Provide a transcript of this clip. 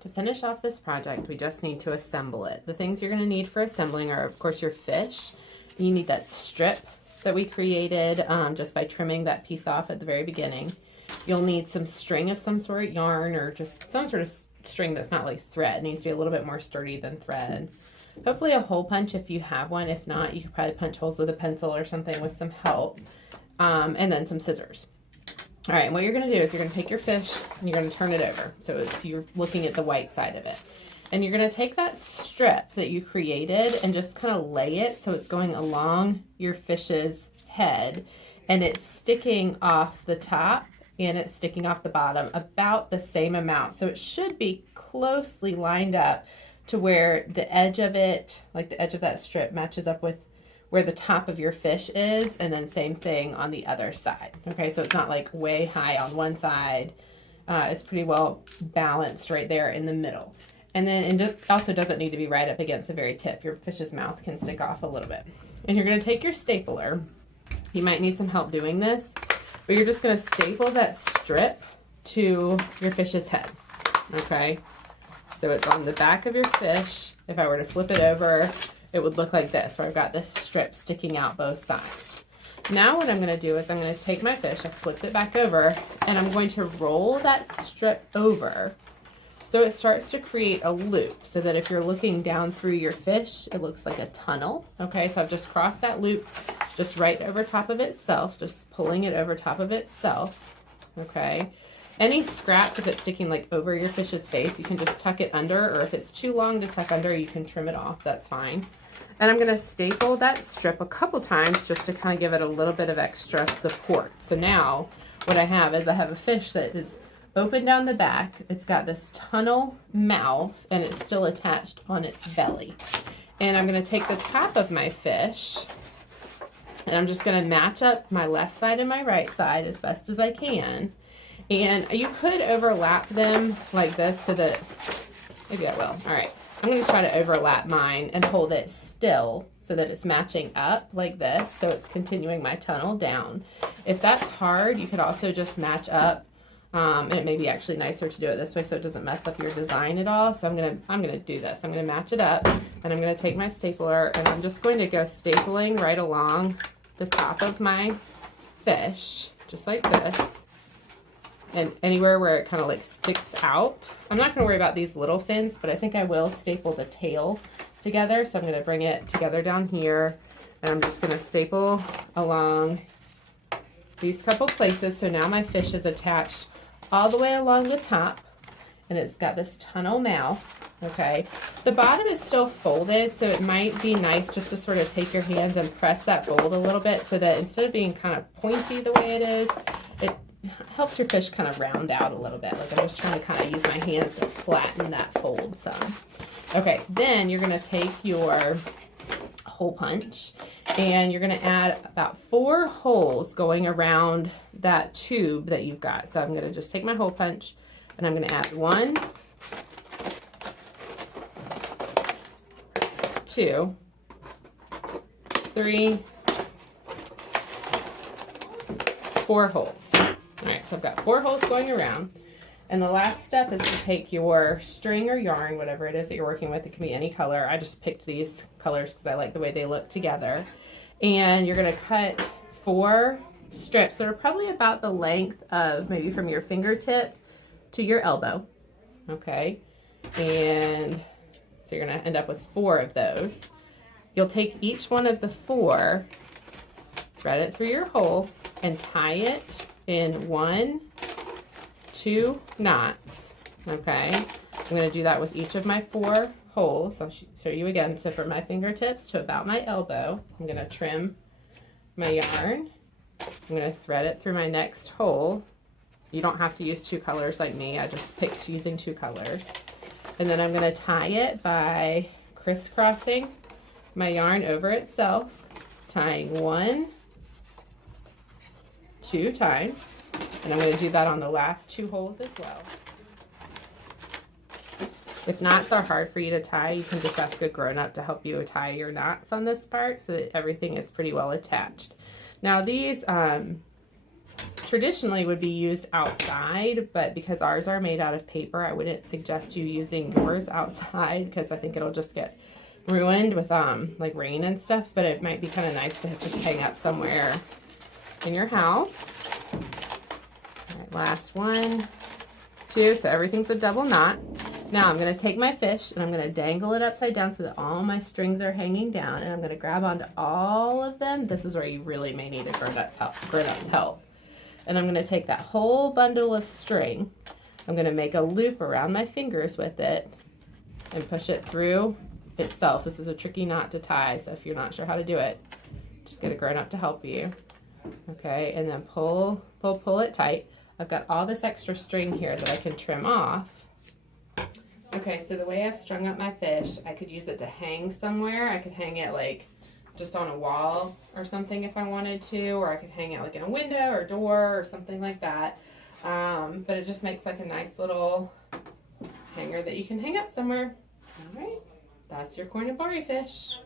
To finish off this project, we just need to assemble it. The things you're going to need for assembling are, of course, your fish. You need that strip that we created just by trimming that piece off at the very beginning. You'll need some string of some sort, yarn, or just some sort of string that's not like thread. It needs to be a little bit more sturdy than thread. Hopefully a hole punch if you have one. If not, you could probably punch holes with a pencil or something with some help. And then some scissors. All right, what you're going to do is you're going to take your fish and you're going to turn it over. So you're looking at the white side of it. And you're going to take that strip that you created and just kind of lay it so it's going along your fish's head. And it's sticking off the top and it's sticking off the bottom about the same amount. So it should be closely lined up to where the edge of it, like the edge of that strip, matches up with where the top of your fish is, and then same thing on the other side. Okay, so it's not like way high on one side. It's pretty well balanced right there in the middle. And then it also doesn't need to be right up against the very tip. Your fish's mouth can stick off a little bit. And you're gonna take your stapler. You might need some help doing this, but you're just gonna staple that strip to your fish's head, okay? So it's on the back of your fish. If I were to flip it over, it would look like this, where I've got this strip sticking out both sides. Now what I'm going to do is I'm going to take my fish, I've flipped it back over, and I'm going to roll that strip over so it starts to create a loop so that if you're looking down through your fish, it looks like a tunnel. Okay, so I've just crossed that loop just right over top of itself, just pulling it over top of itself. Okay. Any scraps, if it's sticking like over your fish's face, you can just tuck it under, or if it's too long to tuck under, you can trim it off, that's fine. And I'm gonna staple that strip a couple times just to kind of give it a little bit of extra support. So now what I have is I have a fish that is open down the back. It's got this tunnel mouth and it's still attached on its belly. And I'm gonna take the top of my fish and I'm just gonna match up my left side and my right side as best as I can. And you could overlap them like this so that, maybe I will. All right, I'm going to try to overlap mine and hold it still so that it's matching up like this. So it's continuing my tunnel down. If that's hard, you could also just match up. And it may be actually nicer to do it this way so it doesn't mess up your design at all. So I'm gonna do this. I'm going to match it up and I'm going to take my stapler and I'm just going to go stapling right along the top of my fish, just like this. And anywhere where it kind of like sticks out. I'm not going to worry about these little fins, but I think I will staple the tail together. So I'm going to bring it together down here. And I'm just going to staple along these couple places. So now my fish is attached all the way along the top. And it's got this tunnel mouth. Okay. The bottom is still folded. So it might be nice just to sort of take your hands and press that fold a little bit. So that instead of being kind of pointy the way it is, it helps your fish kind of round out a little bit. Like I'm just trying to kind of use my hands to flatten that fold some. Okay, then you're going to take your hole punch and you're going to add about 4 holes going around that tube that you've got. So I'm going to just take my hole punch and I'm going to add 1, 2, 3, 4 holes. All right, so I've got 4 holes going around. And the last step is to take your string or yarn, whatever it is that you're working with. It can be any color. I just picked these colors because I like the way they look together. And you're going to cut 4 strips that are probably about the length of maybe from your fingertip to your elbow. Okay. And so you're going to end up with 4 of those. You'll take each one of the 4, thread it through your hole, and tie it in 1, 2 knots. Okay, I'm going to do that with each of my 4 holes. I'll show you again. So from my fingertips to about my elbow, I'm going to trim my yarn. I'm going to thread it through my next hole. You don't have to use 2 colors like me. I just picked using 2 colors. And then I'm going to tie it by crisscrossing my yarn over itself, tying 1, 2 times, and I'm going to do that on the last 2 holes as well. If knots are hard for you to tie, you can just ask a grown-up to help you tie your knots on this part so that everything is pretty well attached. Now these traditionally would be used outside, but because ours are made out of paper, I wouldn't suggest you using yours outside because I think it'll just get ruined with like rain and stuff, but it might be kind of nice to just hang up somewhere in your house. All right, last one, two, so everything's a double knot. Now I'm going to take my fish and I'm going to dangle it upside down so that all my strings are hanging down, and I'm going to grab onto all of them. This is where you really may need a grown-up's help. And I'm going to take that whole bundle of string, I'm going to make a loop around my fingers with it and push it through itself. This is a tricky knot to tie, so if you're not sure how to do it, just get a grown-up to help you. Okay, and then pull it tight. I've got all this extra string here that I can trim off. Okay, so the way I've strung up my fish, I could use it to hang somewhere. I could hang it like just on a wall or something if I wanted to, or I could hang it like in a window or door or something like that. But it just makes like a nice little hanger that you can hang up somewhere. All right, that's your Koinobori fish.